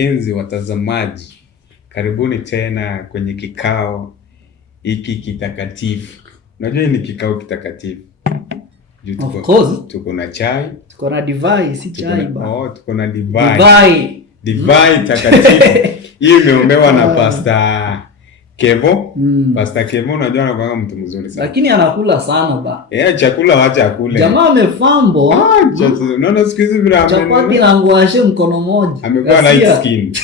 Wapenzi watazamaji, karibuni tena kwenye kikao hiki kitakatifu. Unajua ni kikao kitakatifu. Of course. Tuko na chai. Tuko na divai, si chai ba. Tuko na divai. Divai takatifu. Hii imeombewa na Pastor Kevo. Pastor Kevo unajua anakuwa mtu mzuri sana. Lakini anakula sana ba. Chakula wacha akule. Jamaa amefambo. Unaona siku hizi vile chapati na ngwashe mkono moja. Amekuwa light skin.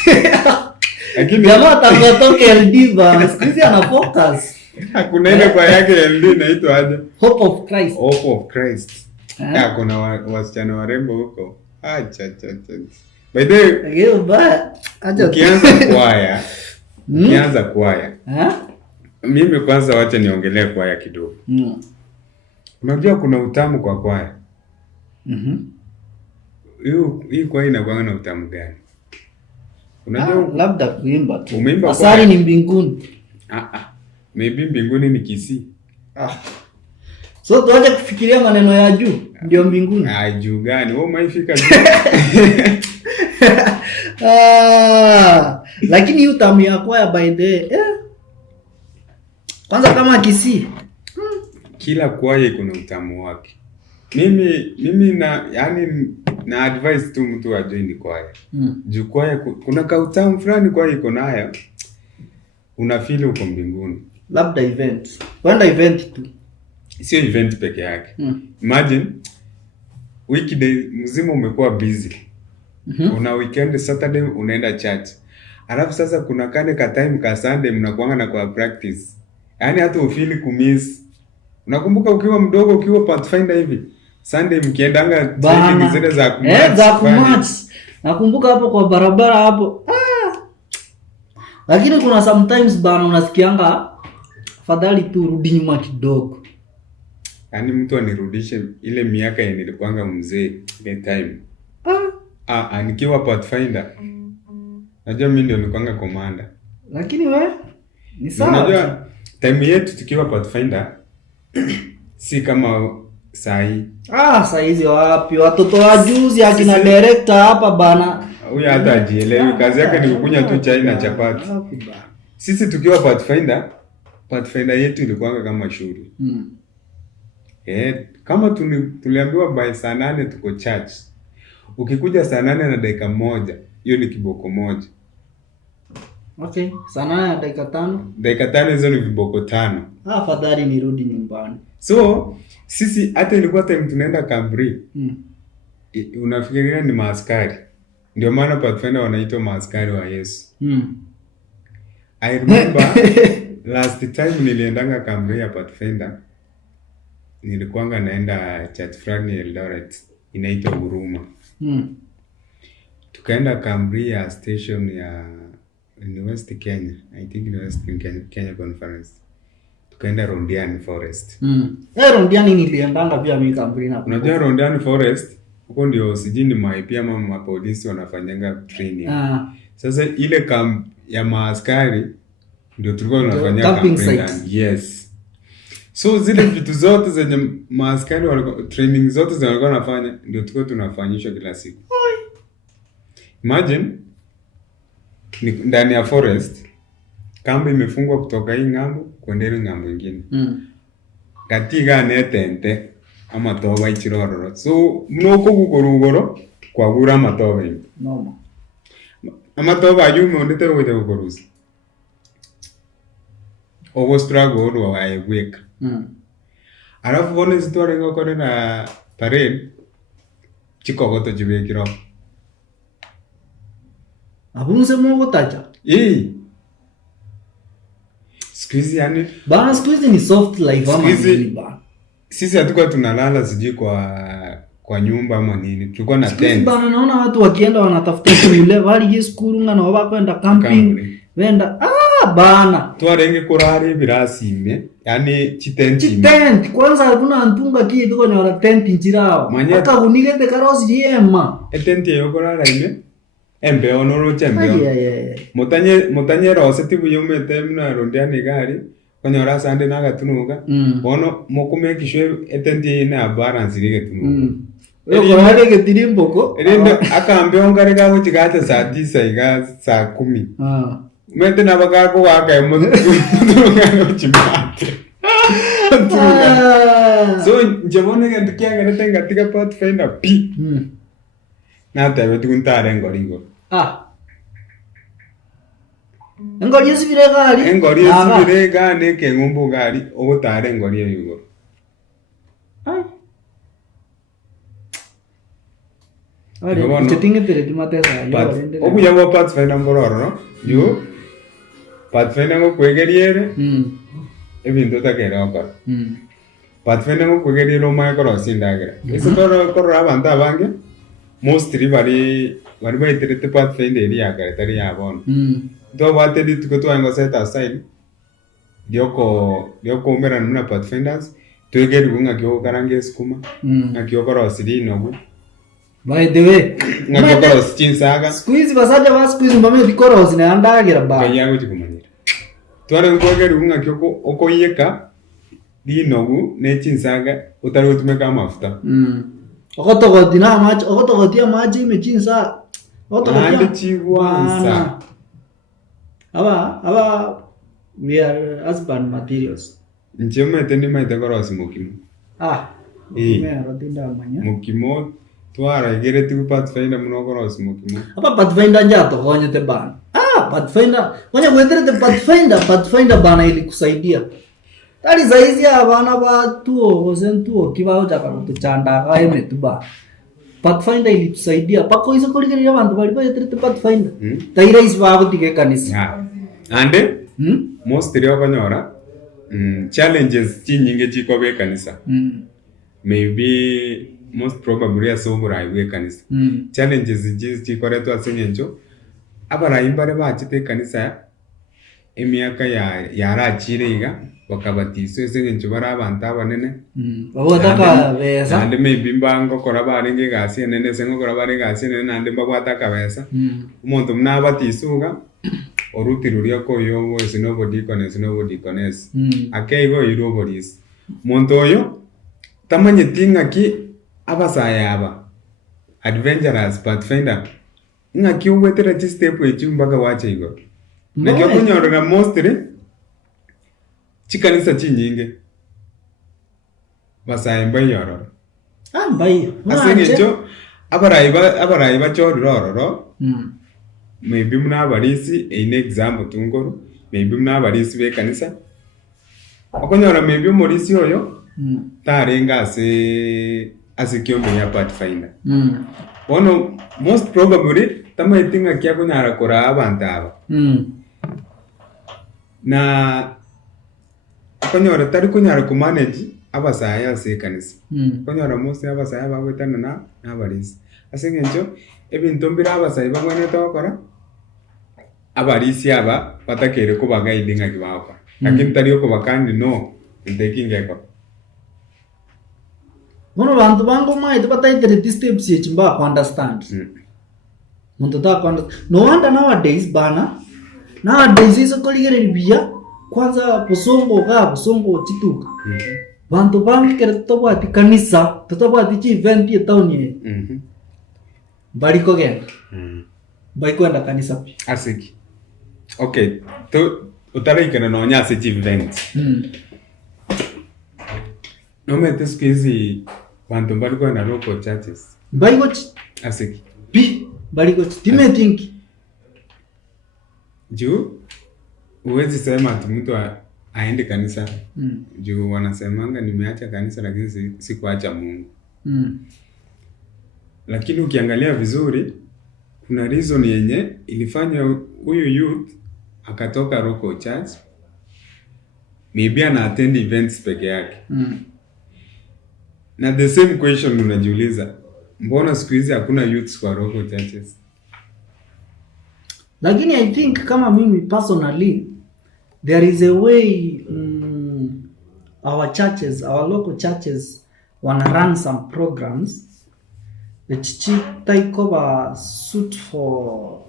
Lakini jamaa atatoka LD ba. Siku hizi ana focus. Hakuna ile kwa yake LD inaitwa aje? Hope of Christ. Hope of Christ. Kuna wasichana warembo huko. Acha. By the way, ukianza kwaya. Mimi kwanza wacha niongelee kwaya kidogo. Unajua kuna utamu kwa kwaya. Hii kwaya inakuwa na utamu gani? Unajua labda kuimba tu. Asali ni mbinguni. Maybe mbinguni ni Kisii. So tuache kufikiria maneno ya juu ndio mbinguni. Juu gani? Wewe umeifika juu. Lakini utamu ya kwaya by the kwanza kama Kisii. Kila kwaya iko na utamu wake. Mimi na advice tu mtu ajoin kwaya. Juu kwaya kuna kautamu fulani kwaya iko nayo. Unafeel uko mbinguni. Labda event. Wanda event tu. Sio event peke yake. Imagine weekday mzima umekuwa busy. Una weekend Saturday unaenda church. Alafu sasa kuna kane ka time ka Sunday mnakuanga na kwa practice. Yaani hata ufili kumiss. Unakumbuka ukiwa mdogo ukiwa Pathfinder hivi. Sunday mkiendanga training zile za kumatch. Za kumatch. Nakumbuka hapo kwa barabara hapo. Lakini kuna sometimes bana unasikianga fadhali tu rudi nyuma kidogo. Yaani mtu anirudishe ile miaka yenye nilikuanga mzee ile time. Nikiwa Pathfinder. Najua mimi ndio nilikuanga commander. Lakini wewe ni sawa. Unajua time yetu tukiwa Pathfinder si kama sahi. Saa hizi wapi? Watoto wa juzi akina director hapa bana. Huyu hata ajielewi, kazi yake ni kukunya tu chai na chapati. Sisi tukiwa Pathfinder yetu ilikuwa kama shule. Kama tuliambiwa by saa 8 tuko church. Ukikuja saa 8 na dakika moja, hiyo ni kiboko moja. Okay, saa 8 na dakika 5. Dakika 5 hizo ni viboko 5. Afadhali nirudi nyumbani. So, sisi hata ilikuwa time tunaenda Cambri. Unafikiria ni maaskari. Ndio maana Pathfinder wanaitwa maaskari wa Yesu. I remember last time niliendanga Cambri ya Pathfinder. Nilikuanga naenda church fulani Eldoret inaitwa Huruma. Tukaenda Cambri ya station ya West Kenya. I think ni West Kenya Conference. Tukaenda Rondiani Forest. Rondiani niliendanga pia mimi Cambri na. Unajua Rondiani Forest huko ndio sijini maipia mama polisi wanafanyanga training. Sasa ile camp ya maaskari ndio tulikuwa tunafanya camping. Yes. So zile vitu zote zenye maaskari walikuwa training zote walikuwa wanafanya ndio tulikuwa tunafanyishwa kila siku. Imagine ni ndani ya forest kambi imefungwa kutoka hii ngambo kuendelea ngambo nyingine. Katika netente ama toba ichirororo. So mnoko gukorugoro kwa gura matoba hivi. Amatoba ayume ondete gote gukoruza. Ogo struggle wa ayegweka. Alafu bone zitware ngokore na parade chikogoto jibekiro. Abunze mwogo tacha. Squeeze yani. Bana squeeze ni soft life ama nini bana. Sisi hatukuwa tunalala siji kwa nyumba ama nini. Tulikuwa na tent. Bana naona watu wakienda wanatafuta shule wali yeskurunga na wabakwenda camping. Wenda bana. Twarenge kurari birasime. Yani chitenti. Tent kwanza hakuna antunga kitu kwenye wana tent njirao. Hata unigete karosi yema. Tent yo kurara ime. Embe onoro chembe. Mutanye rose tibu yumete mna Rondiani gari. Konyora sande naga tunuga. Bono mokume kishwe tent ine balance lige tunuga. Wewe wale getiri mboko. Ende akaambia ongare kako chikate saa 9 iga saa 10. Mete na bakako waka mtu chimate. So njabone ngandikia ngate ngatika Pathfinder P. Na tawe tukuntare ngorigo. Engori esibire gari. Engori esibire gari ke ngumbu gari ogotare engori yugo. Ari chatting tere timate sa yo. Obu yabo Pathfinder mbororo no? Yo. Pathfinder ngo kwegeriere. Ebintu takera okora. Pathfinder ngo kwegeriere omaye koro sindagera. Eso koro abantu abange. Mostly bari baiterete Pathfinder eri yakare tari yabona. Do wate dituko twango set aside. Dioko umera nuna Pathfinders. Twegeri bunga kyo karange skuma. Ngakyo koro siri nogu. By the way, ngakyo koro chinsaga. Squeeze basaja ba squeeze mbame dikoro sine andagira ba. Kayango chikumanyira. Tware ngogeri bunga kyo okoyeka dinogu ne chinsaga utari utumeka mafuta. Ogotogotina match, ogotogotia match imechinsa. Ogotogotia chiwansa. Aba we are husband materials. Njema tendi maite korosi mukimo. Me rotinda manya. Mukimo twara gere tu Pathfinder muno korosi mukimo. Apa Pathfinder njato konye te bana. Pathfinder. Konye kwendere te Pathfinder bana ili kusaidia. Tari saizi abana ba tuo ozentuo kibao cha kuchanda kaeme tuba. Pathfinder ili kusaidia. Pako hizo kuligeria bantu bali bayetere te Pathfinder. Taira isbabo tike kanisa. Ande most rio kanyora challenges chinyinge chikobe kanisa. Maybe most probably asobura iwe kanisa. Challenges chikore to asenyencho abara imbare bachite kanisa emiaka ya chirega bakabatiso esenyencho bara abantu abanene. Bagotaka besa. Ande maybe mbango kora barenge gasi nene sengo kora barenge gasi nene ande bagwataka besa. Umuntu mnabatisuga orutiruria koyo wese nobody connects akeigo iroboris muntu oyo tamanye tinga ki abasaya aba adventurous Pathfinder ngaki ugwetera step echumbaga wache igo nakyo kunyorora mostly chikanisa chinyinge basaya mbayoro mbayo asengecho abaraiba chororo maybe muna barisi in example tungoro maybe muna barisi be kanisa okonyora maybe morisi oyo tarenga ase kyombe ya Pathfinder ono most probably tamaitinga kya kunyara kora abantu aba na okonyora tari kunyara ku manage abasaya ase kanisa okonyora most abasaya bagwetana na barisi asengencho ebintu mbira abasaya bagwene tokora abarisi aba batakere ko bagaidinga kibako lakini tari ko bakandi no ndekingeko mono bantu bango mai tubataitire steps yechimba understand muntu ta understand no wonder nowadays is koligere biya kwanza posongo chituka bantu bangi kere tobwati kanisa tobwati chi event ya town ye bariko genda baikwenda kanisa pi asiki okay to utaraikana no nyase chi event no mete squeeze bantu bariko na local churches baiko asiki pi bariko time think juu uwezi sema ati mtu aende kanisa juu wanasemanga nimeacha kanisa lakini sikuacha Mungu lakini ukiangalia vizuri kuna reason yenye ilifanya huyu youth akatoka local church maybe ana attend events peke yake na the same question unajiuliza mbona siku hizi hakuna youths kwa local churches? Lakini I think kama mimi personally there is a way our local churches wanna run some programs which take over suit for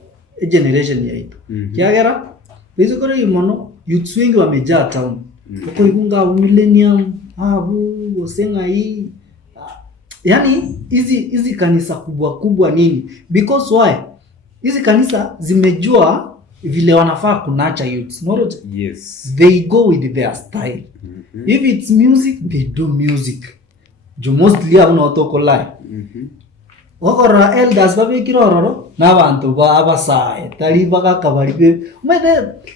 a generation yetu. Kiagera basically mono youth wengi wamejaa town. Uko ikunga millennium abu osenga hii yani hizi kanisa kubwa nini, because why hizi kanisa zimejua vile wanafaa kunacha youth. Yes, they go with their style. If it's music, they do music. Mostly abuna otoko live. Wakora elders babe kirororo n'abantu babasaye tari bagaka bari be umede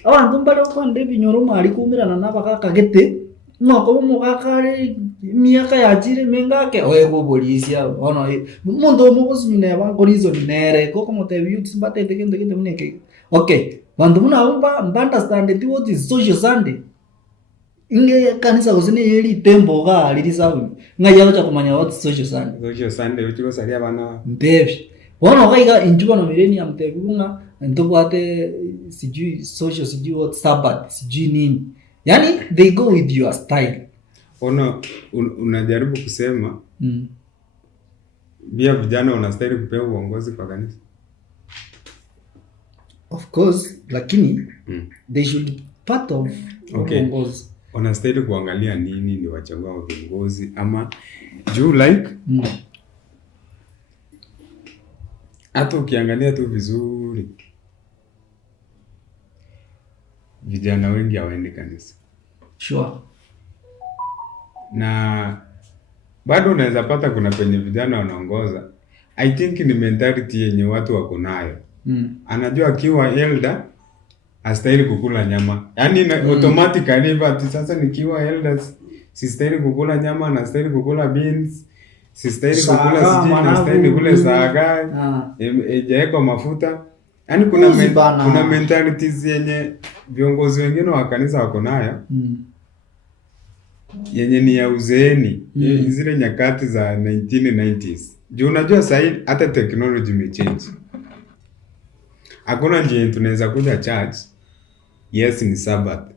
abantu mbale kwande binyoro mari kumirana n'abagaka gete noko mugakare miaka yajire mengake oego polisia ono mundo mugosimine bangorizo nere koko motebi youth mbate tekende muneke. Okay, bantu muna understand what is social Sunday. Inge kanisa kusini yeli tembo ga lilisabu ngaya cha kumanya what social Sunday. Social Sunday uchigo salia bana mtevi wana kaiga injuba no millennium mtevi kunga ntobo ate sijui social sijui what Sabbath sijui nini, yani they go with your style. Unajaribu kusema bia vijana wanastahili kupewa uongozi kwa kanisa? Of course, lakini they should part of uongozi. Wanastahili kuangalia nini ni wachagua viongozi ama juu like hata ukiangalia tu vizuri vijana wengi hawaendi kanisa. Sure. Na bado unaweza pata kuna penye vijana wanaongoza. I think ni mentality yenye watu wako nayo. Anajua akiwa elder astahili kukula nyama. Yaani automatically but sasa nikiwa elder sistahili kukula nyama na stahili kukula beans, sistahili kukula sijini na stahili kule saga. Ejaeko mafuta. Yaani kuna mentalities yenye viongozi wengine wa kanisa wako nayo. Yenye ni ya uzeeni. Zile nyakati za 1990s. Juu unajua sasa hata technology imechange. Hakuna njia tunaweza kuja church. Yes, ni Sabbath.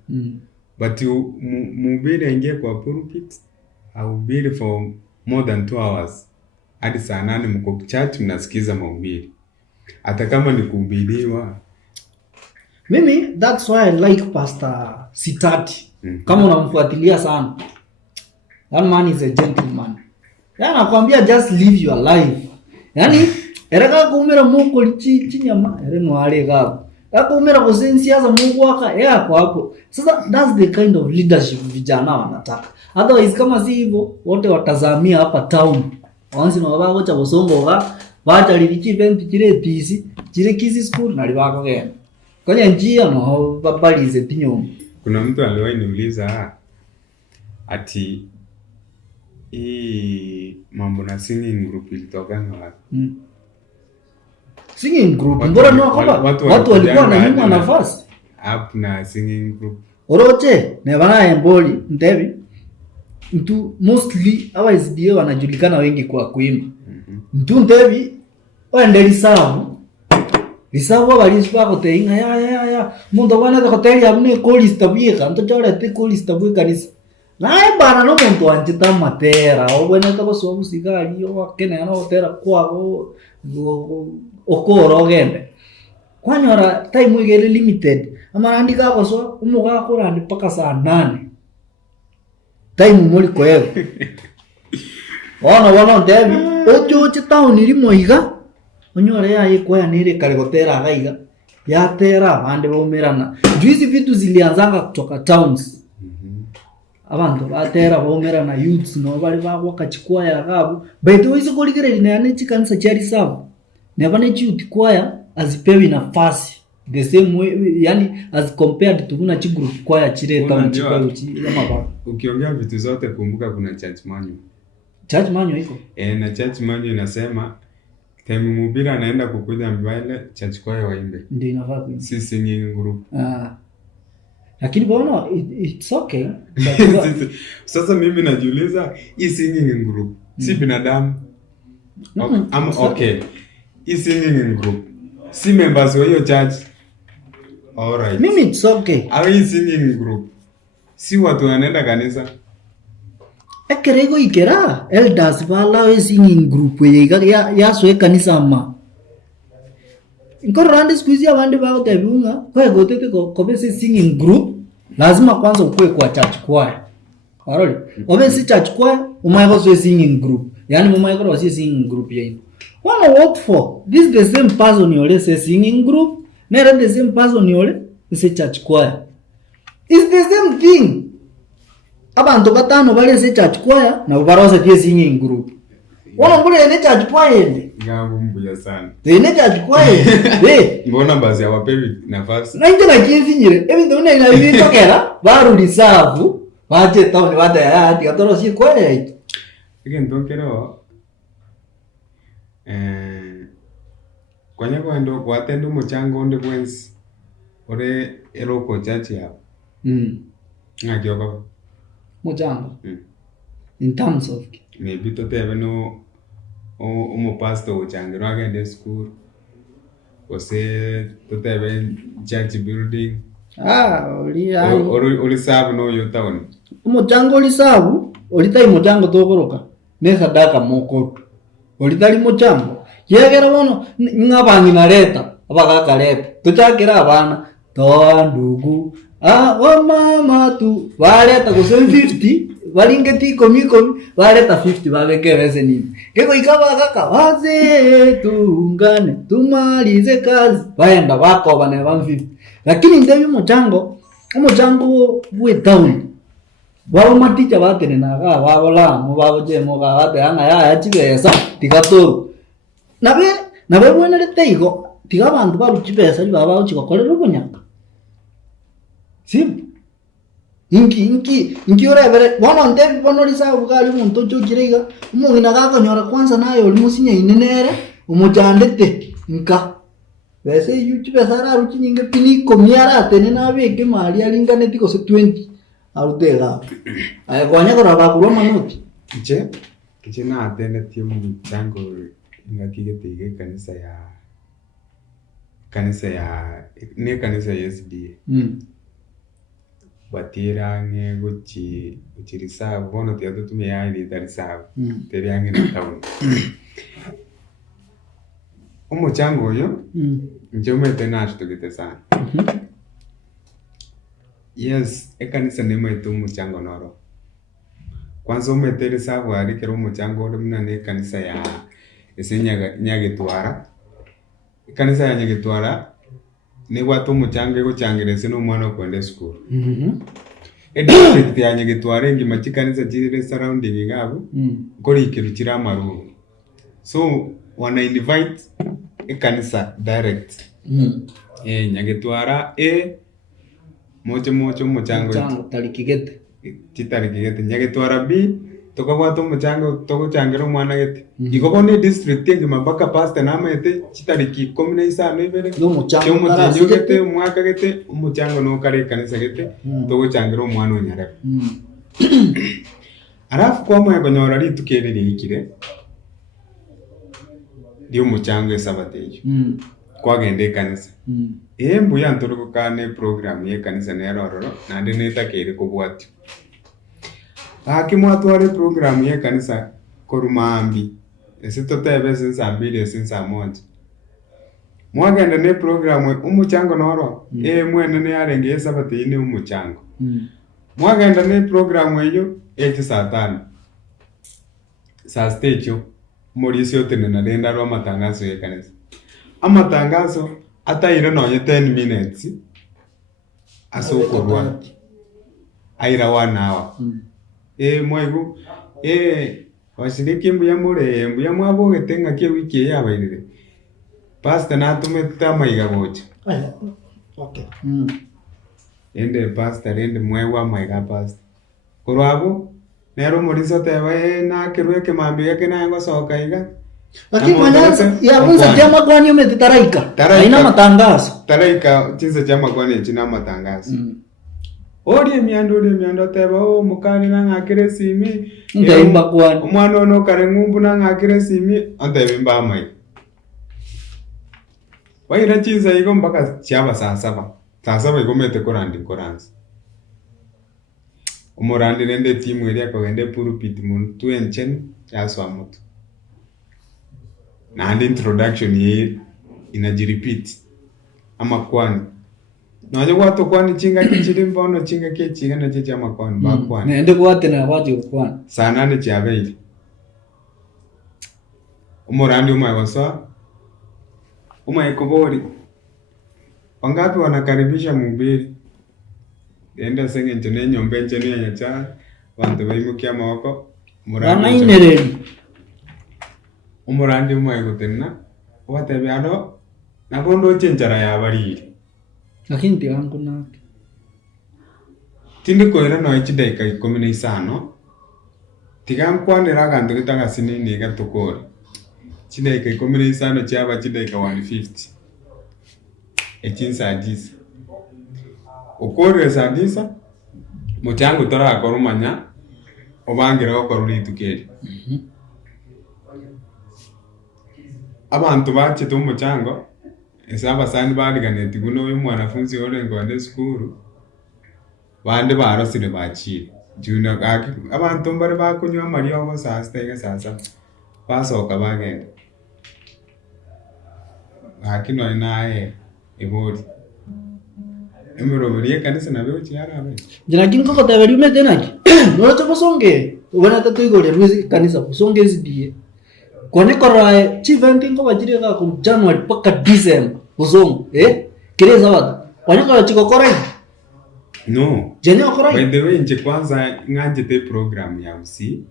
But mhubiri aingie kwa pulpit au hubiri for more than 2 hours. Hadi saa 8 mko church mnasikiza mahubiri. Hata kama ni kuhubiriwa. Mimi that's why I like Pastor Sitati. Kama unamfuatilia sana. That man is a gentleman. Yana nakwambia just live your life. Yani ereka kumira muko chinyama ere no ale gabo. Akumira kusensiaza Mungu waka yako hapo. Sasa that's the kind of leadership vijana wanataka. Otherwise kama si hivyo wote watazamia hapa town. Wansi no baba gocha bosongo ga bacha lilichi event kile tisi kile kizi school na libako gani. Kwenye njia no babalize tinyo. Kuna mtu aliwahi niuliza ati mambo na singing group ilitoka wapi? Singing group mbona no kwamba watu walikuwa na nyuma nafasi up na singing group oroche ne bana emboli ndebi mtu mostly awaizidie wanajulikana wengi kwa kuimba mtu ndebi waendeli sawa lisawa balispa koteinga ya mundo bana de hotel ya mne kolista biega nto chora te kolista bwe kanisa nae bana no muntu anjita matera obwene to so musigari o akene no tera kwabo okoro gende kwanyora time igere limited amarandika koso umuga kurandi paka saa 8 time muri kwego wana ndebi ojo chitown irimo iga onyore yaye kwa nire kare gotera gaiga yatera bande bomerana juizi vitu zilianzanga kutoka towns abantu batera bomerana youths no bali bagwa kachikwa ya gabu beto izo koligere ne chikanisa chari sabu ne bane youth kwaya azipewi nafasi the same way yani as compared to kuna chi group kwaya chire town chikwa chi mabaka. Ukiongea vitu zote kumbuka kuna church manual. Church manual iko na church manual inasema time mhubiri anaenda kukuja mbele church kwaya waimbe ndio inafaa kuimba, si singing group. Lakini bwana it's okay. Sasa mimi najiuliza hii singing group si binadamu okay hii singing group si members wa hiyo church. All right, mimi it's okay. Au hii singing group si watu wanaenda kanisa ekerego ikera elders bala singing group ya soe kanisa ma inkorandi squeeze abandi bao tebunga kwa gotete kobese singing group lazima kwanza ukue kwa church choir. Alright, obese church choir umaiko soe singing group yani mama yako wasi singing group yain wana work for this the same person yole say singing group na the same person yole say church choir is the same thing abantu batano bale say church choir na ubarosa tie singing group wana mbule ne church choir ngabu mbuya sana ne church choir mbona basi hawapewi nafasi na nje na kiezi nyire ebi ndo na hivi tokera baru lisavu baje tauni bata ya ati atoro si choir again tokero kwanya kwendo kwatendo muchango onde kwensi ore eroko chachi hapo ngakioka muchango in terms of maybe totebe no umu pastor uchangiro agende school ose totebe church building uri sabu no yotaoni muchango uri sabu uri tai muchango tokoroka ne sadaka moko uri tali muchango yegera bono ngabangi nareta abagaka leta tuchakira abana toa ndugu o mama tu baleta ku 50 balingeti komi baleta 50 babeke bese nini keko ikaba kaka waze tuungane tumalize kazi baenda bako bane 150 lakini ndeyo muchango we down wao maticha batene naga wabola mu baboje mu gabate anga ya chibesa tikatoro nabe bwana leteigo tiga bantu baruchibesa baba uchikokorera ubunyaka simple inki orebere bono ndebi bono lisa bugali muntu chokirega umugina gakonyora kwanza nayo limusinya inenere umujandete nka bese yuchibesa raruchi nyinge piniko miara tene nabeke mali alingane tiko se 20 arutega ay kwanya kora bakuru manoti je na atende timu mchango ngakigete kanisa ya SDA batirange guchirisabu bono tiato tumye yairi tarisabu teriange na town umuchango yo njomete nacho gite sana yes ekanisa nemete umuchango noro kwanza umetere sabu arikero umuchango ore muna ne kanisa ya Nyagetwara kanisa ya Nyagetwara ne watu umuchango ego changirese no mwana kwende school district ya Nyagetwara ngi machikanisa chire surrounding ngabo kori ikiruchira amaru so wana invite ekanisa direct Nyagetwara mocho umuchango talikigete Nyagetwara B tokabwata umuchango tokuchangira umwana gete igobone district ngi mabaka pastor namete chitariki 15 ibere umuchango gete umwaka gete umuchango no kare kanisa gete tokuchangira umwana onyare arafu kwa mwe konyora ritukere ikire ndi umuchango esabatejo kwagende kanisa mbuya nturukane program ye kanisa nerororo nande netakere kubwati akimwatware program ye kanisa korumambi esitotebe sinsambile sinsamoja mwagenda ne program umuchango noro mwene ne arenge esabate ine umuchango mwagenda ne program eyo saa 5 saa stage muri sio tenena nenda ro matangazo ye kanisa amatangazo ataira nonye 10 minutes asokorwa aira 1 hour mwaigu washiriki mbuya mwabo getenga ke wiki yabairire pastor natumeta maiga gocha okay ende pastor ende mwewa maiga pastor korwabo nero murizo tewe na kirweke mambiga kenango soka iga lakini mwananza ya bunza chama kwani umetaraika haina matangazo taraika chinza chama kwani china matangazo Ori miando teba mukani na ngakire simi ndaimba kwani umwana ono kare ngumbu na ngakire simi antebimba mai waira chinza iko mpaka chaba saa 7 igomete koranzi umurandi nende timu eri akagende pulpit muntu enchen yaswa mutu na introduction ye inajirepeat ama kwani naje kwato kwani chinga kichiri mbono chinga kechiga na chicha makwani ba kwani nende kwate na waje kwani sana ne chabeire umorandi umaikosoa umaikobori. Wangapi wanakaribisha mhubiri enda senge njene nyombe njene ya nyacha bantu baimukia mawako umurandi umaikotenna watebyano nabondo chenjara ya bariri lakini tiwangu nake tindi koira no ichidaika 15 tigankwanira gantu gitaga sinini gatukora chidaika 15 cyaba chidaika 150 sadisa ukore sadisa muchango tora akorumanya obangira okoruri tukeri abantu bache tu muchango esaba sandi badiganeti guno uyu mwanafunzi orengo ande skuru bande barosire bachire juna gaki abantu mbare bakunywa mariya obo sasa basoka bagenda hakino naye ibori emuroberiye kanisa nabe cyarabe jina kinko kotaberi metenaki no chobosonge ubona tatuyigore ruzi kanisa busonge zidie kone korae chiventi ngo bajire ka ku January paka December busongo kireza wada kone kora chiko korai no jenyo korai by the way nje kwanza nganje te program ya usi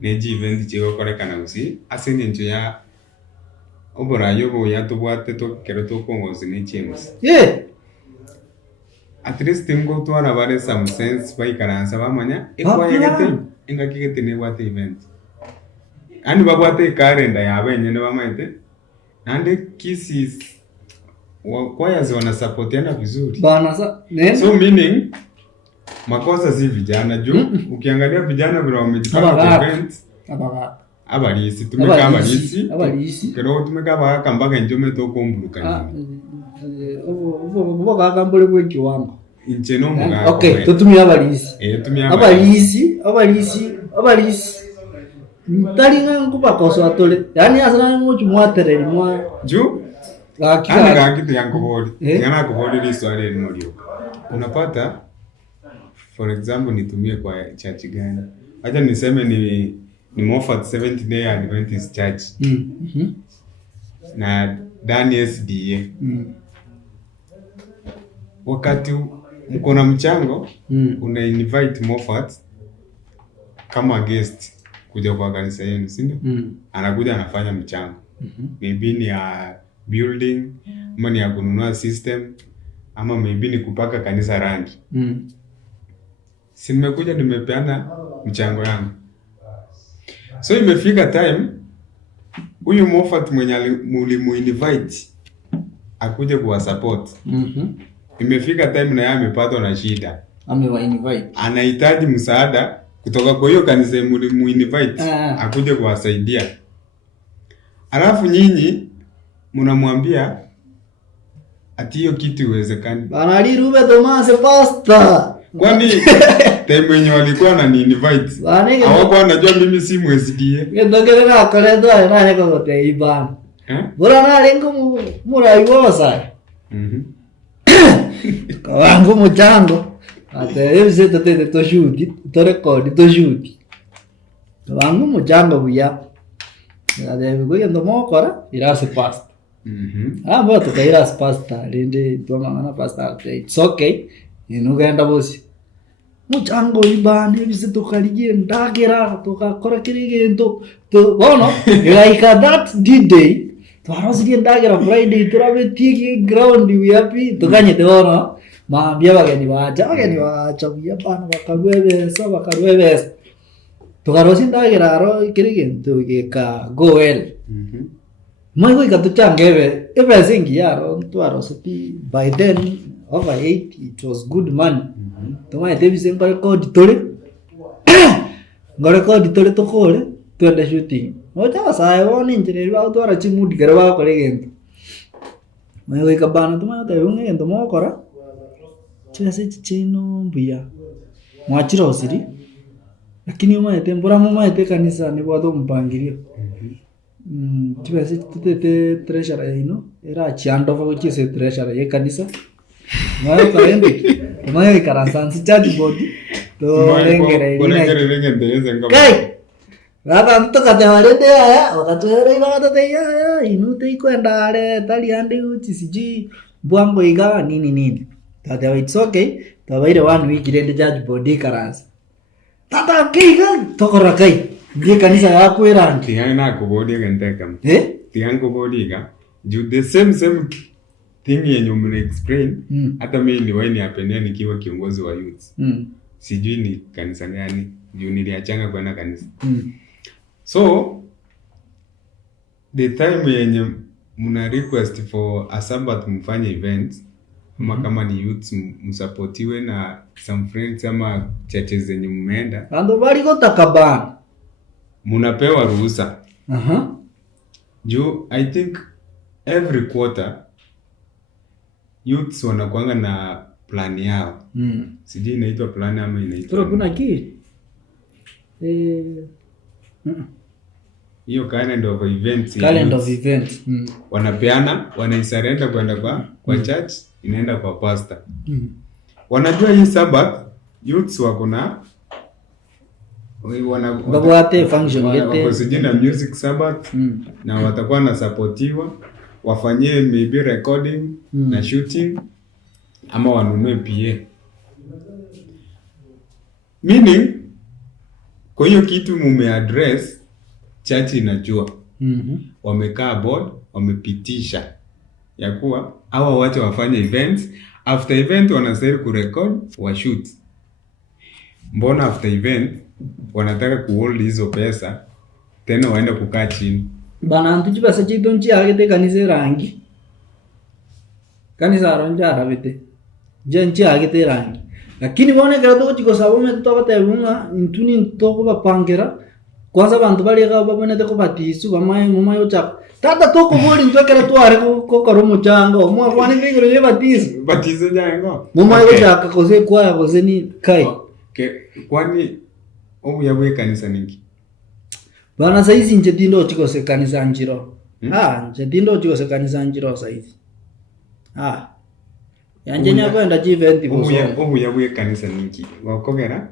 neji event chiko korai kana usi asenge nje ya obora yobo ya tubwate to kero to kongozi ne James at least ngo twara bare some sense by karansa bamanya ekwayegete ingakigete ne wate event ani babwate calendar ya benye ne bamaite nande kisi kwaya zona support yana vizuri bana so meaning makosa si vijana juu ukiangalia vijana bila wamejipanga event abalisi tumeka abalisi kero tumeka baka mbaga njome to komburuka ubo kakambole kwe kiwango inche no muga okay tutumia abalisi abalisi talinga nkuba koso atole yani asana muchu mwatereri mwa juu akira kitu yangu bodi yana kubodi ni swali ndio unapata for example nitumie kwa church gani acha niseme ni Moffat Seventh Day Adventist Church na Dani SDA wakati mko na mchango una invite Moffat kama guest kuja kwa kanisa yenu si ndio anakuja anafanya mchango maybe ni ya building ama ni ya kununua system ama maybe ni kupaka kanisa rangi si nimekuja nimepeana mchango yangu. So imefika time huyu Moffat mwenye mulimuinvite akuje kuwa support. Imefika time na yeye amepatwa na shida. Amewa invite. Anahitaji msaada kutoka kwa hiyo kanisa mulimuinvite akuje kuwasaidia. Alafu nyinyi mnamwambia ati hiyo kitu iwezekani. Bana Rube Thomas pastor. Kwani time wenye walikuwa na ni invite hawako wanajua mimi si MSDA ngedogere na kaledo na neko kote iban bora na lengo muraiwa sai kawangu mchango ate evse tote to shoot to record to shoot kawangu mchango buya ade goyo ndo mokora irase pasta abo to irase pasta rende to mangana pasta it's okay inugenda bosi muchango ibane bise tukaligie ndagera tukakora kirigento to bono like that day twarosirie ndagera Friday turabetie ground we happy tukanyete bono maambia bageni bacha buya bana bakarwebesa tukarosi ndagera ro kirigento gika go well maigo ikatuchangebe ebesingi yaro twarositi by then over 8 it was good money toma television kwa record tole ngore record tole to kole twende shooting oja sai woni engineer wa twara chimudi gara wa kole gento maigo ikabana toma tayunge gento mokora chese chino mbuya mwachira osiri lakini umaete mbora mumaete kanisa ni bwado mpangirio tibese tutete treasure ino era chiando fa kuchise treasure ye kanisa mwae kaende mwae karasansi charge body to lengere lengere ndeze ngoma kai Rata mtoka walende haya wakatwere wakatote ya inute ikwenda ale tali andi uchi siji bwango iga nini. Tata it's okay. Tawaire 1 week rende judge body karas. Tata kiga tokora kai. Ndiye kanisa yako irangi. Tiana ko body ganteka. Tiana ko body ga. You the same thing yenye ume explain hata mimi niliwahi niapendea nikiwa kiongozi wa youth. Sijui ni kanisa gani. Juu niliachanga kwenda kanisa. So the time yenye muna request for a Sabbath mfanye events ama kama ni youth msupportiwe na some friends ama churches zenye mmeenda. Ando bali kotaka bana. Munapewa ruhusa. Juu I think every quarter youths wanakuanga na plan yao. Sijui inaitwa plan ama inaitwa. Kuna ki? Hiyo calendar of events. Calendar of events. Wanapeana, wanaisurrender kwenda kwa church, inaenda kwa pastor. Wanajua hii Sabbath youths wako na babwate function wako sijina music Sabbath na watakuwa na supportiwa wafanyie maybe recording na shooting ama wanunue PA. Meaning kwa hiyo kitu mumeaddress church inajua. Wamekaa board, wamepitisha ya kuwa hawa wache wafanye events, after event wanastahili kurecord wa shoot. Mbona after event wanataka kuhold hizo pesa tena waende kukaa chini? Bana antuji basa chito nchi agete kanisa rangi. Kanisa ronja arabete. Nchi agete rangi. Lakini bone grado chiko sabome tutaba bunga intuni ntoko bapangera. Kwanza bantu bali ga babone te ko batisu bamaye mumayo cha. Tata toko boli ntokera tware ko karomo chango. Mwa kwani bigro ye batisu. Batisu jango. Mumayo cha kakoze kwa koze ni kai. Kwani obu yawe kanisa ningi. Bana saizi njetindo chiko se kanisa njiro. Njetindo chiko se kanisa njiro saizi. Yanjenya kwenda G20 boso. Obu yawe kanisa ningi. Wakogera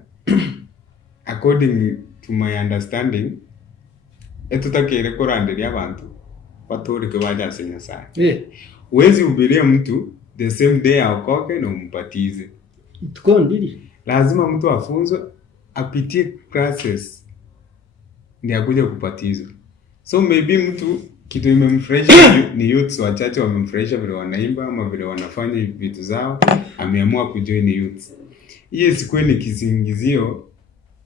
according to my understanding etutakere kuranderia abantu batori ke baja senya sana. Wezi ubiria mtu the same day aokoke na umpatize. Tuko ndiri. Lazima mtu afunzwe apitie classes ndio akuje kubatizwa. So maybe mtu kitu imemfresha ni youths wachache wamemfresha vile wanaimba ama vile wanafanya vitu zao, ameamua kujoin youths. Hii sikuwe ni kisingizio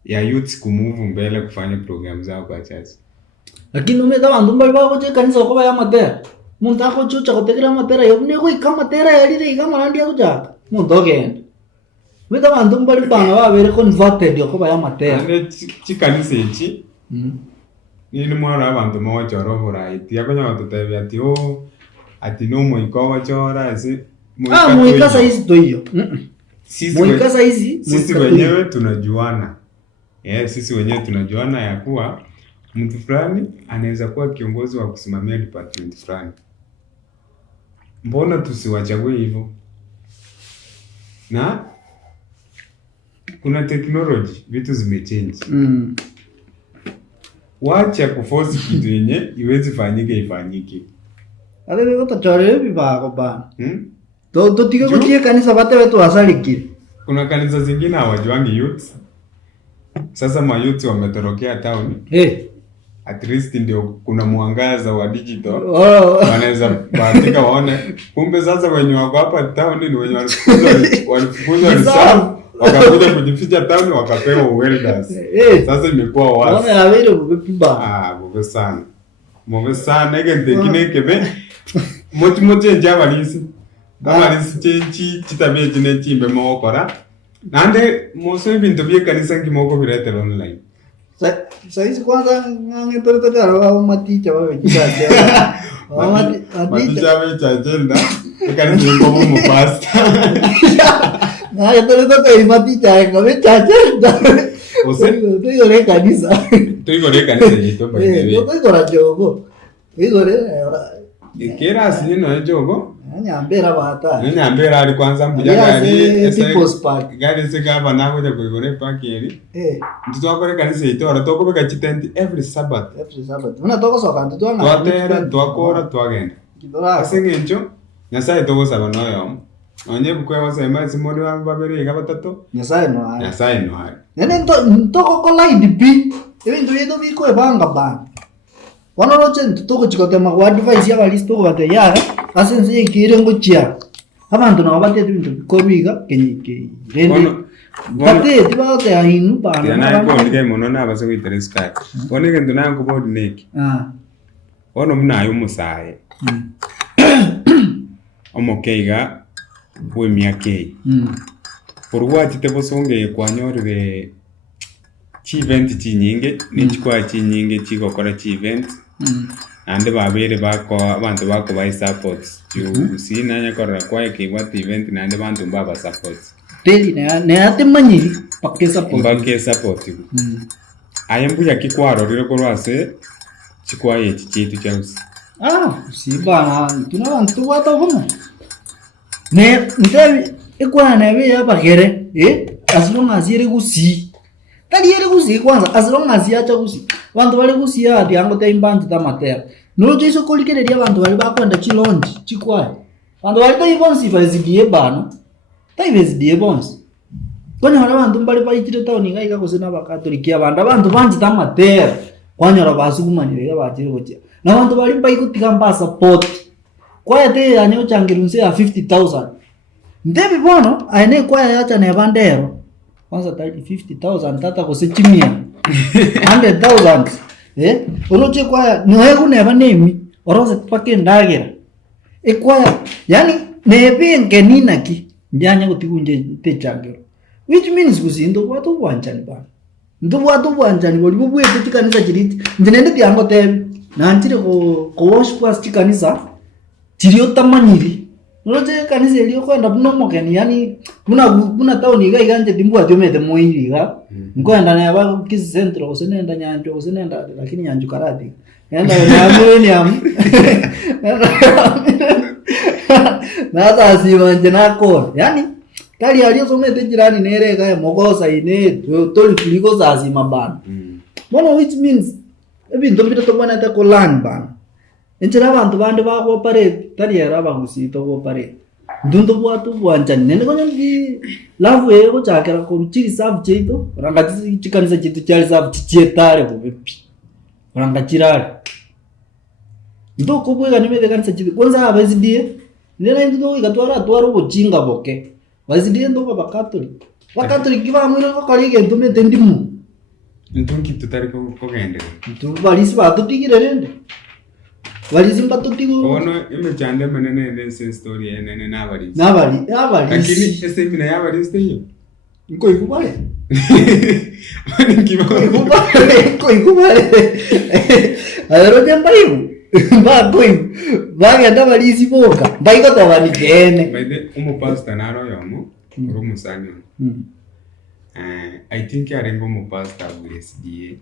ya youths kumove mbele kufanya program zao kwa church. Lakini umeka bantu mbali bako je kanisa kwa ya matera. Muntu ako chucha kutekera matera yobne ko ikama matera yalire ikama randi akuja. Muntu ogenda. Wita bantu mbali bana babere converted yokoba ya matera. Ane chikanisa ichi. Nini mwana abantu mo choro buraiti yakonya batutebya ati no moikoba chora ese moikasa hizi to hiyo. Moikasa hizi sisi wenyewe tunajuana. Sisi wenyewe tunajuana ya kuwa mtu fulani anaweza kuwa kiongozi wa kusimamia department fulani. Mbona tusiwachague hivyo? Na kuna technology, vitu zimechange. Wacha kuforce kitu yenye iwezi fanyike ifanyike. Ale leo tachore bibako bana. To tike kutie kanisa bate wetu wasaliki. Kuna kanisa zingine hawajuangi youth. Sasa ma youth wametorokea town. At least ndio kuna mwangaza wa digital. Wanaweza bahatika waone. Kumbe sasa wenye wako hapa town ni wenye walifukuzwa reserve. Wakakuja kujificha town wakapewa welders. Sasa imekuwa wazi. Wana havero kupiba. Mwe sana ngende kinekebe. Mochi njaba lisi. Baba lisi chitabye chine chimbe mokora. Nande moso ibintu bye kanisa ngimoko birete online. Saizi kwanza ngetore tara maticha wewe kisaje. Maticha wewe chajenda. Kanisa ngombo mo pasta. Na ngetore tara maticha ngome chajenda. Ose tuigore kanisa. Tuigore kanisa yito by the way. Tuigora jogo. Tuigore Ikera sinye no jogo. Nyambera bata. Nyambera ali kwanza mbuja gari. People's Park. Gari sigaba nakuja kuigore park yeri. Mtoto wako le kanisa itora toko beka chitendi every Sabbath. Una toko soka mtoto wana. Twatera twakora twagenda. Asengencho Nyasaye toko saba noyo. Onye bukwe wasema simoni wa babere gabatatu. Nyasaye no hai. Nene ntoko kola idipi. Ebintu yedo biko ebanga bana. Wana roche ntoko chikote ma advice ya balisto bate yara. Asenze ikire ngochia. Abantu nabo batete ibintu ko biga kenyike. Rende. Bate tibate ahinu bana. Yana ko ndike mono na base kwitereska. Bone ngendo nango bod neki. Ono mnayo musaye. Omokeiga we miake. Porwa tite bosonge kwanyorire chi event chi nyinge nichikwa chi nyinge chiko kora chi event ande babere bako abantu bako by support you sina nyakora kwa kiwati event nande bantu baba support teli ne ate manyiri pakke support ayembuya kikwaro rire korwase chikwa yechi chitu chausi si bana tunabantu wata hono ne ndebi ikwana be yabagere as long as yere gusi tali yere gusi kwanza as long as yacha gusi bantu bali gusi ya yango te imbanti ta matera no jeso kolikereria bantu bali bakwenda chilonji chikwa bantu bali ta ibonsi bazidie bana ta ibezidie bonsi konya hala bantu bali bayitire tauni ngaika kusena bakatolikia bantu banji ta matera kwanyara basukumanire ya bachire gocha na bantu bali bayikutika mbasa pot kwa te anyo changirunse ya 50,000 ndebi bono aine kwa yacha ne bandero kwanza 50,000 tata kusechimia 100,000 uroche kwa noego ne banemi orose pake ndagira kwa yani nebe ngenina ki byanya gutigunje te changiro which means kuzindo watu wanjani bana ndo watu wanjani boli bubwe tukanisa kiriti ndinende byango te nantire ko wash kwa kanisa tirio tamanyiri noje kanisa iliyo kwenda bunomokeni yani buna tauni ga iganje dimbu atyomete moiri ga ngoenda na ba kisi centro kusenenda nyanjo kusenenda lakini nyanjo karati nenda na mwini am nada simanje nako yani kali aliyo somete jirani nereka ya mogosa ine toli kuliko za simabana mono which means ebintu bito tobana ta kolan bana enchera bantu bande bako pare tari era bagusito go pare ndundu bwatu bwanchani nende konyo ki love ego chakera ko chiri savu cheito rangati chikanisa chitu chali savu chietare bo bepi rangachirare ndo kubwega nimede kanisa chitu kwanza abazidie nena ndo igatwara twaro bujinga boke bazidie ndo baba bakatoli kiba mwino bakarige ndume tendimu ntunki tutari ko gende ntu balisi batutigire rende walizimba tutigo ono imechande manene nese story enene nabali lakini ese mina yabali steyo nko ikubale mani kibao ikubale adero tembayu bagenda balisi boka baiko tabani kene baide umupasta naro yomo rumusani I think arengo umupasta USDA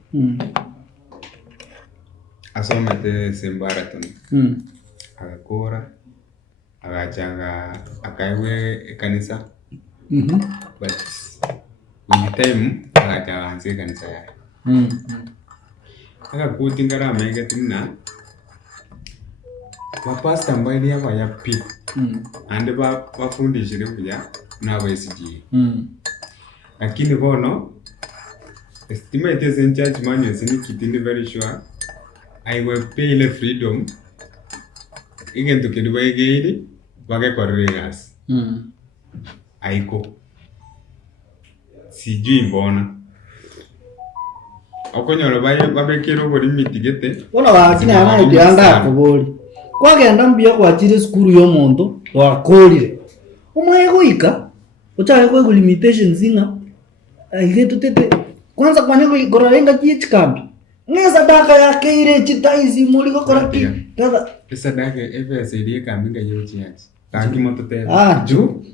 asomete sembaraton agakora agachaga akaiwe kanisa but with time agachaga hanse kanisa ya akakutingara mega timna bapasta mbaili yaba ya pi ande bafundishire kuya na USDA lakini bono estimate is in church man is kitini very sure I will pay the freedom. Igen to kidu baigiri bage koregas. Aiko. Sijui mbona. Okonyoro babe kero bodi mitigete. Bona bakina ana ndianda akobori. Kwagenda mbia kwachire skuru yo mondo wakorire. Umwego ika. Uchaye kwa limitations zinga. Aigetu tete. Kwanza kwanyego ikorarenga chikambi. Nesa daka yake ile chitaizi muri gukora ki tada esa daka FSD kaminga yochi yati tangi moto te ju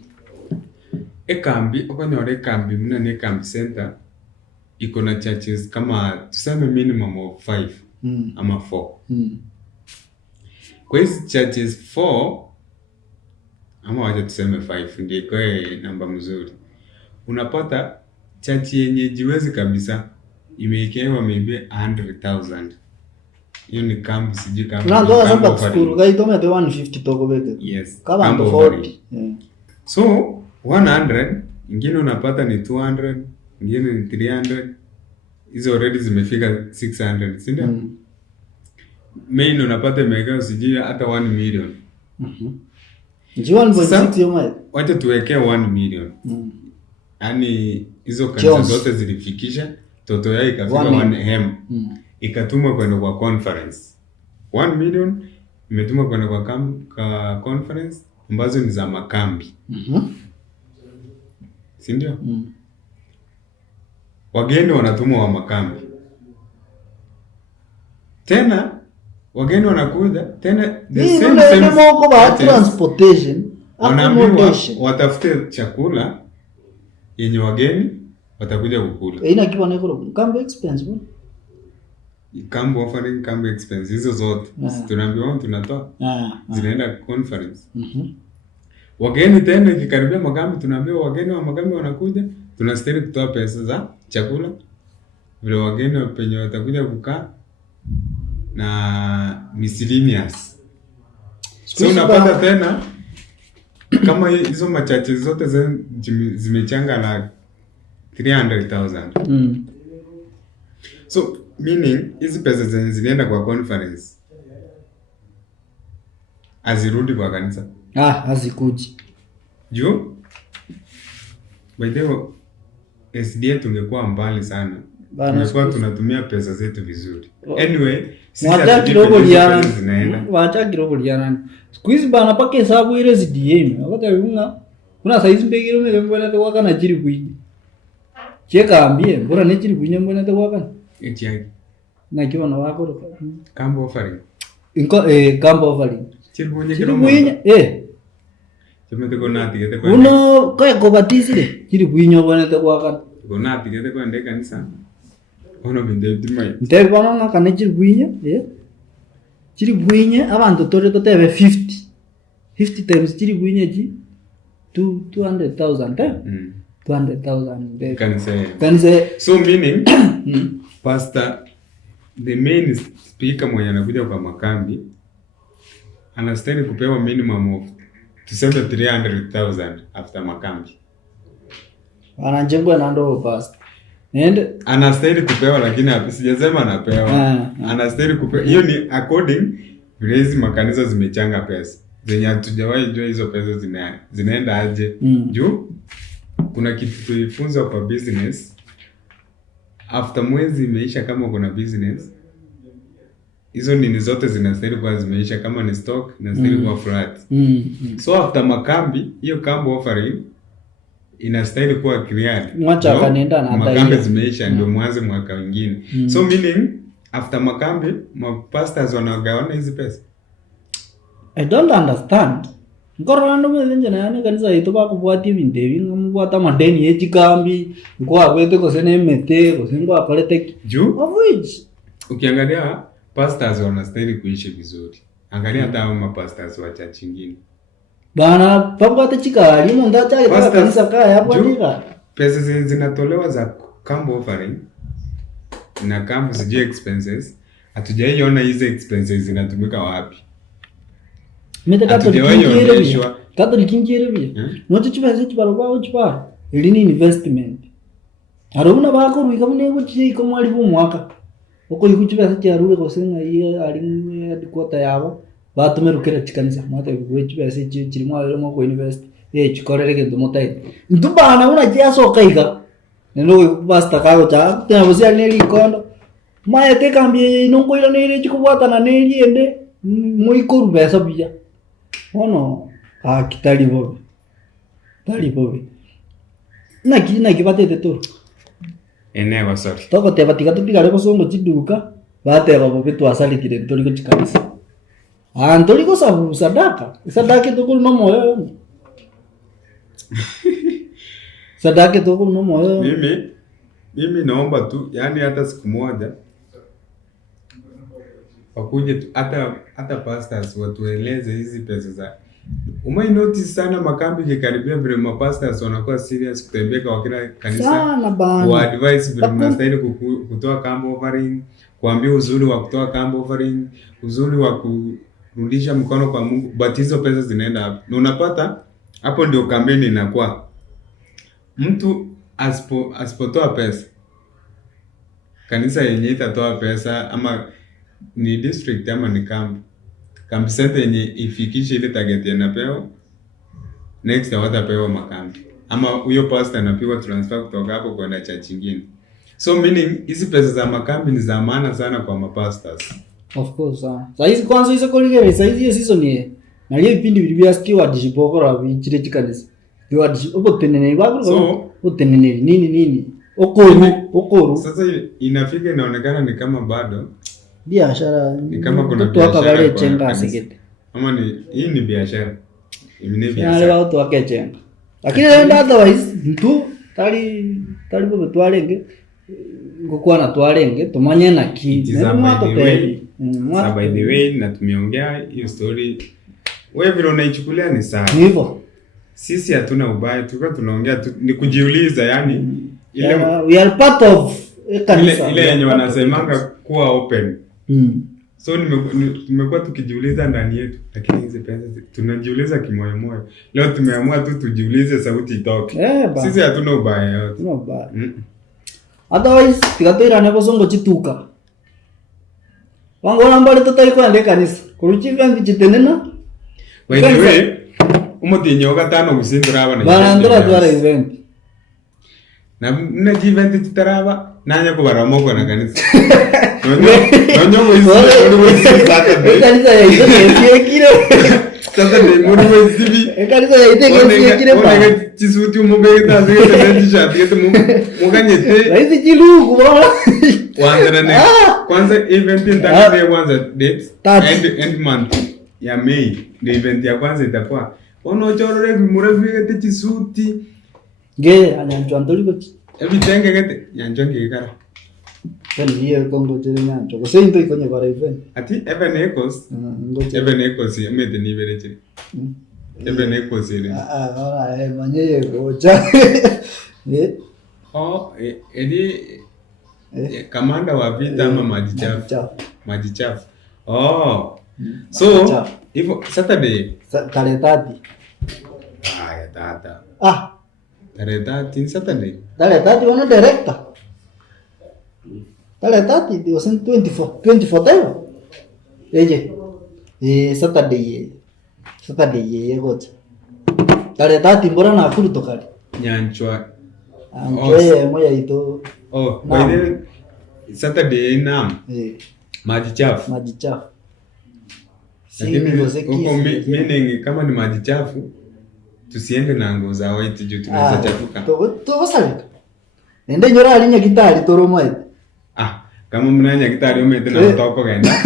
ekambi okonyore kambi mna ne kambi center iko na churches kama tuseme minimum of 5 ama 4 kwa hizi churches 4 ama wacha tuseme 5 ndio ikoe namba mzuri. Unapata church yenye jiwezi kabisa imeikewa maybe 100,000. Hiyo ni camp siji camp. Na ndo sasa school gaito mete 150 toko bete. Yes. Kama ndo 40. Yeah. So 100 ingine unapata ni 200, ingine ni 300. Hizo already zimefika 600, si ndio? Main unapata imeweka sijui hata 1 million. Jiwan budget yo mai. Wacha tuwekee 1 million. Yaani hizo kanisa zote zilifikisha toto yao ikafika 1 M. Ikatumwa kwenda kwa conference. 1 million imetumwa kwenda kwa conference ambazo ni za makambi. Si ndio? Wageni wanatumwa wa makambi. Tena wageni wanakuja tena the same moko ba transportation, accommodation. Watafute chakula yenye wageni watakuja kukula. Ina kiwa na kwa kambi expense bwana. Kambi offering, kambi expense hizo zote. Tunaambiwa tunatoa. Zinaenda conference. Wageni tena ikikaribia makambi tunaambiwa wageni wa makambi wanakuja, tunastahili kutoa pesa za chakula. Vile wageni penye watakuja kukaa na miscellaneous. So unapata tena kama hizo machache zote zimechanga na 300,000. So meaning hizi pesa zinaenda kwa conference azirudi kwa kanisa. Hazikuji. Juu by the way SDA tungekuwa mbali sana. Tungekuwa tunatumia pesa zetu vizuri. Anyway, wacha kidogo liana. Siku hizi bana paka hesabu ile SDA. Wakati kuna size mbegiro mbona te waka na chiri kuini. Cheka ambie, bora ne chiri kuini mbona te waka. Etiaki. Na kiwa na wako kambo offering. Kambo offering. Chiri kuini Chumete kona tigete kwa. Uno kwa batizile. Chiri kuini mbona te waka. Kona tigete kwa ndeka kanisa. Ono binde dimai. Ndebe bana kana chiri kuini, chiri kuini abantu tore to tebe 50. 50 times chiri kuini ji 200,000 200,000 can say so meaning pastor the main speaker mwenye anakuja kwa makambi anastahili kupewa minimum of tuseme 300,000 after makambi. Anajengwa na ndo pastor. And anastahili kupewa lakini sijasema anapewa. Anastahili kupewa. Hiyo ni according vile hizi makanisa zimechanga pesa. Zenye hatujawahi jua hizo pesa zinaenda aje. Juu kuna kitu tulifunza kwa business. After mwezi imeisha kama kuna business, hizo nini zote zinastahili kuwa zimeisha kama ni stock inastahili kuwa flat. So after makambi, hiyo kambi offering inastahili kuwa cleared. Mwacha kanaenda na makambi zimeisha ndio mwanze mwaka mwingine. So meaning after makambi, mapastors wanagawana hizi pesa. I don't understand. Ngorano mwenye na kanisa yetu ba kubwati bindebi ngumubwata madeni yechikambi ngo akwete ko sene mete ko singo akalete juu of which ukiangalia pastors wanastahili kuishi vizuri. Angalia hata mapastors wa church nyingine. Bana pabwata chikali munda cha kanisa kaya hapo nika. Pesa zinatolewa za camp offering na camp sije expenses. Hatujaiona hizo expenses zinatumika wapi. Mete Catholic injiri noto chipese chibarwa chipa ilini investment aruna bako ruika mune kuchi ko mwali bu mwaka uko ikuchipese charure ko senga iya ali adikota yabo batumerukira chikanisa mwate kuchipese chiri mwale mo invest chikorere kendo motai ndubana una jaso kaiga neno basta kago cha tena bosia neli kondo maya te kambie nongo ilo neli chikubwata na neli ende muri kurubesa bia ono kitali bobe na kibate to eneo sorry toko te batika tupigale ko songo chiduka bate babo betu asali kile toliko chikanisa toliko sabu sadaka to kuno moyo sadaka to kuno moyo mimi naomba tu yani hata siku moja wakuje hata pastors watueleze hizi pesa za Umai notice sana makambi kikaribia vile mapastors wanakuwa serious kutembea kwa kila kanisa. Sana bana. Kwa advice vile mnastahili kutoa camp offering, kuambia uzuri wa kutoa camp offering, uzuri wa kurudisha mkono kwa Mungu. But hizo pesa zinaenda hapo. Na unapata hapo ndio kampeni inakuwa. Mtu asipotoa pesa, kanisa yenye itatoa pesa ama ni district ama ni camp center yenye ifikishe ile target inapewa, next hawatapewa makambi, ama huyo pastor anapigwa transfer kutoka hapo kwenda church nyingine. So meaning hizi pesa za makambi ni za maana sana kwa mapastors. Of course. Saizi kwanza hizo kolegere saizi hiyo season ni na ile vipindi vilivyo skiwa dijibokora vichire chikanisa. Yo obo tenene babu so utenene nini okoro. Sasa inafika inaonekana ni kama bado biashara, ni kama kuna biashara wale chenga sigete. Ama hii ni biashara. Imene biashara. Wale watu wake chenga. Lakini otherwise mtu tali bo twalenge ngokuwa na twalenge tumanye na ki. By the way na tumeongea hiyo story. Wewe vile unaichukulia ni sawa. Hivyo. Sisi hatuna ubaya, tulikuwa tunaongea tu ni kujiuliza yani ile we are part of kanisa. Ile yenye wanasemanga kuwa open. So nimekuwa tukijiuliza ndani yetu, lakini hizi pesa tunajiuliza kimoyo moyo. Leo tumeamua tu tujiulize, sauti itoke. Sisi hatuna ubaya yote. Hatuna ubaya. Otherwise tikatera nebo songo chituka. Wango nambale totai kwa ndeka kanisa. Kuruchi vyangi chitenena. By the way, umutinyo gatano gusindura abana. Barandura twara event. Na event titaraba nanya kubaramoko na kanisa. Nonyo isi Saturday. Kanisa ya ite kile. Saturday muri wesibi. Kanisa ya ite kile pa. Onega chisuti umubeta zigete t-shirt yete muganyete. Raisi chilugu bora. Kwanza event ndio kwanza date end month ya May. Ndio event ya kwanza itakuwa chorore murevigete chisuti. Ge anyanjwa ndoliko. Ebitenge gete nyanjonge kara. Hiyo kongo tena nyanjo. Kwa sababu iko kwenye bara event. Ati Even Echoes. Even Echoes yamete ni bereche. Even Echoes ile. Manye gocha. Edi kamanda wa vita ama maji chafu. So hivyo Saturday tarehe 30. Haya tata. Tarehe 30 Saturday. Tarehe 30 wana director. Tarehe 30 ndio 24 tayo. Saturday gocha. Tarehe 30 mbona na akulu tokali. Nyanchwa. Moya ito. By the Saturday nam. Maji chafu. Huko meaning kama ni maji chafu tusiende na nguo za white juu tunaweza chafuka. To salika. Nende nyora alinya kitari toromo. Kama mnanya kitari umete na mtoko genda.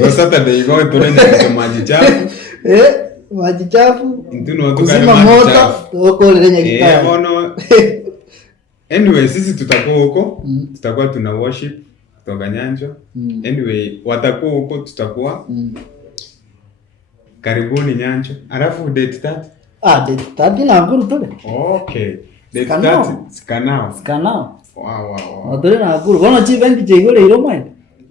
Kwa Saturday go turenye kwa maji chafu. Maji chafu. Ntuno tukale maji chafu. Toko lenye kitari. Anyway sisi tutakuwa huko, tutakuwa tuna worship kutoka Nyanjo. Anyway watakuwa huko tutakuwa. Karibuni Nyanjo. Alafu date 30. Date 30 na Nakuru tole. Okay. Date 30 Skanao. Wow. Atore na Nakuru. Wana event jegole iromai.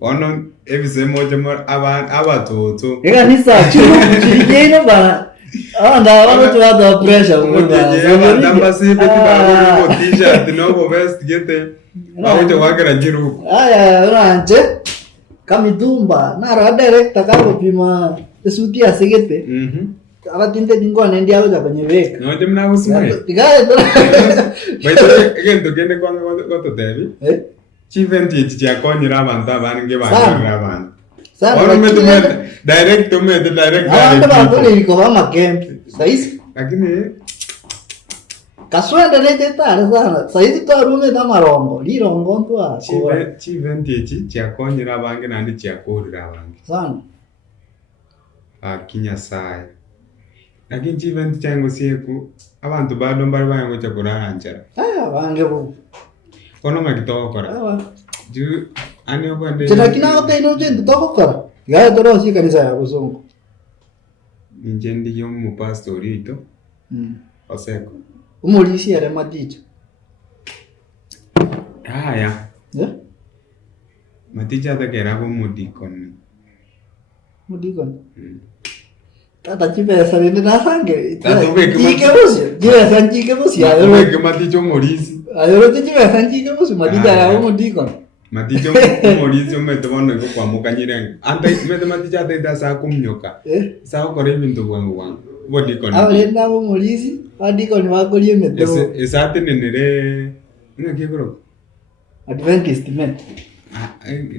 Wana evise moja mwa abatoto. Kanisa chirikeino bana. Nda wana tuwada pressure mbona. Namba sipe tibara kwa t-shirt no vest gete. Bawote wakera jiru. Anje. Kamitumba na director kabo pima suti asigete. Abatinte dingone ndia hoja kwenye weka. No je mna usimwe. Tigae to. Baito again to gende kwa ngoto devi. Event yichi yakonyira abantu abange banyira abantu. Sasa direct. Abantu bakole iko bama camp. Saizi lakini kaswenda lete tare sana. Saizi to rume na marombo. Lirongo ndo a. Event yichi yakonyira abange nandi chiakorira abange. Sana. Kinya sai. Lakini event chango sieku abantu bado mbali bango cha kuraranjara. Bange bu. Kono ngakitoka kora. Juu ani okwende. Tena kina hote ino je ndoko kora. Gaya toro si kanisa ya Busongo. Ninjendi yo mu pastor ito. Oseko. Umulisi yare maticha. Haya. Yeah? Maticha takera ko mudikon. Mudikon. Tata chipesa rende nasange. Tatuwe Chike bosi. Jira sanchike bosi. Tatuwe ke maticho mulisi. Ayoro chipesa sanchike bosi maticha ya mudikon. Maticho mulisi umetobono ko kwa mukanyire. Anta mete maticha tata sa kumnyoka. Sa ko re bintu wangu. Mudikon. Awenda mulisi. Adikon wakolie metebo. Esate nenere. Ngakigoro. Adventist men.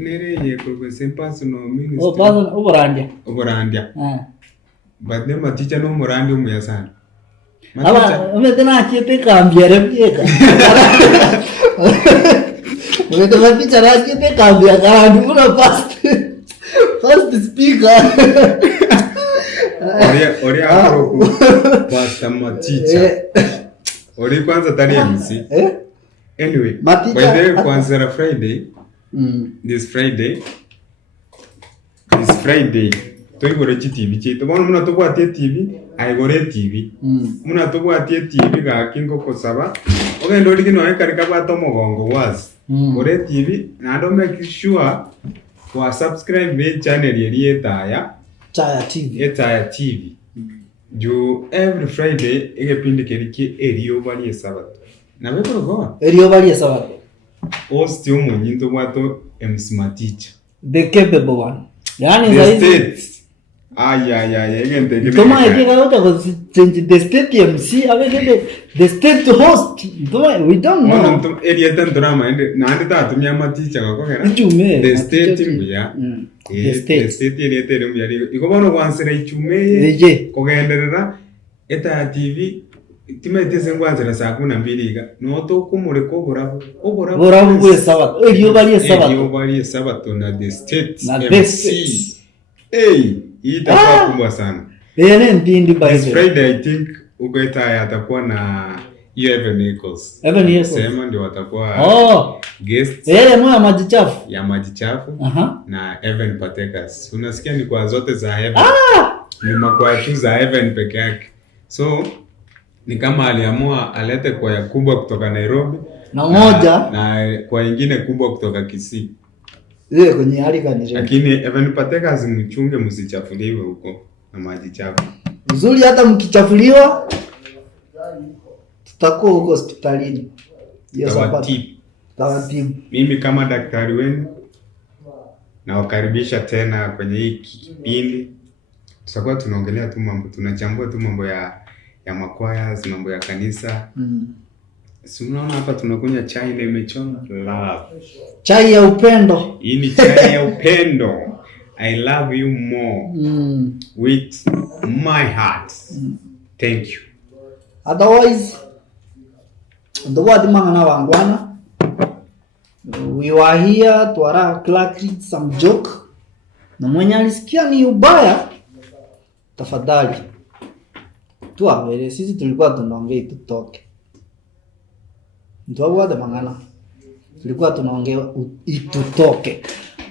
Nere ye ko sempas no ministry. Oh, pastor oborandia. Oborandia. But then maticha no morandi umuya sana. Aba umetena chete kambia repieka. Umetena maticha na chete kambia kana una first speaker. Oria akoro pastor maticha. Ori kwanza tani MC. Anyway, by the way, kwanza Friday. This Friday. Toigore TV cheto. Bono muna tobwatie TV, aigore TV. Muna tobwatie TV ga kingo kosaba. Ogendo rigino ekarika bato mogongo was. Gore TV na do make sure wa subscribe be channel yeri etaya TV. Jo every Friday egepindi keriki eriyo bali esabato. Na beko go. Eriyo bali esabato. Host yo monyinto bwato MC Maticha. The capable one. Yani the state. Egente. Toma ekiga uta ko change the state MC abege the state host. Toma we don't know. Mono erieta drama ende na ande ta tumia Maticha ko kera. Ichume. The state mbuya. The state erieta eriya. Ikobono kwansira ichume. Ko genderera eta TV timete sengwanzira saa 12 no to kumureko borabu kwe sabato eriyo bali sabato na the state MC. Itakuwa kubwa sana. Bene ndindi by this Friday I think ugoita atakuwa na Evan Nichols. Sema ndio watakuwa guests. Ya maji chafu. Na Evan Patekas. Unasikia ni kwa zote za Evan. Ni makwa tu za Evan peke yake. So ni kama aliamua alete kwaya kubwa kutoka Nairobi na moja na kwa nyingine kubwa kutoka Kisii. Kwenye hali kanire. Lakini Evan Pateka mchunge msichafuliwe huko na maji chafu. Nzuri hata mkichafuliwa tutakuwa huko hospitalini. Tawatibu. Mimi kama daktari wenu nawakaribisha tena kwenye hii kipindi. Tutakuwa tunaongelea tu mambo, tunachambua tu mambo ya makwaya, mambo ya kanisa. Si unaona hapa tunakunywa chai na imechoma love. Chai ya upendo. Hii ni chai ya upendo. I love you more with my heart. Thank you. Otherwise, the word mangana wangwana. We were here to crack some joke. Na mwenye alisikia ni ubaya, tafadhali tuambie, sisi tulikuwa tunaongea tutoke. Ndio wada mangana. Tulikuwa tunaongea itutoke.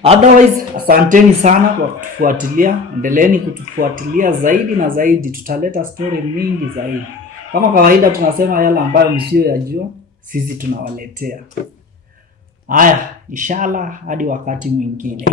Otherwise, asanteni sana kwa kutufuatilia. Endeleeni kutufuatilia zaidi na zaidi. Tutaleta story mingi zaidi. Kama kawaida tunasema yale ambayo msiyoyajua, sisi tunawaletea. Haya, inshallah hadi wakati mwingine.